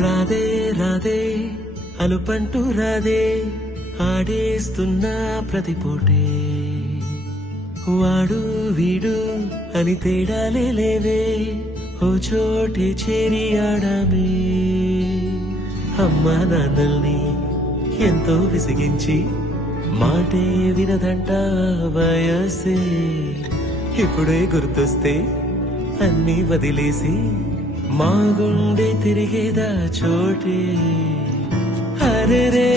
రాదే రాదే అలుపంటూ రాదే ఆడేస్తున్నా ప్రతిపోటే వాడు వీడు అని తేడాలే లేవే ఓ చోటే చేరి ఆడామే అమ్మా నాన్నల్ని ఎంతో విసిగించి మాటే వినదంట వయసే ఇప్పుడే గుర్తొస్తే అన్నీ వదిలేసి మా గుండె తిరిగేదా చోటే అరే రే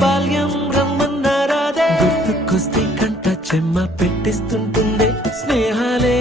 బాల్యం రమ్మన్నారాదే గుర్తుకొస్తే కంట చెమ్మ పెట్టిస్తుంటుందే స్నేహాలే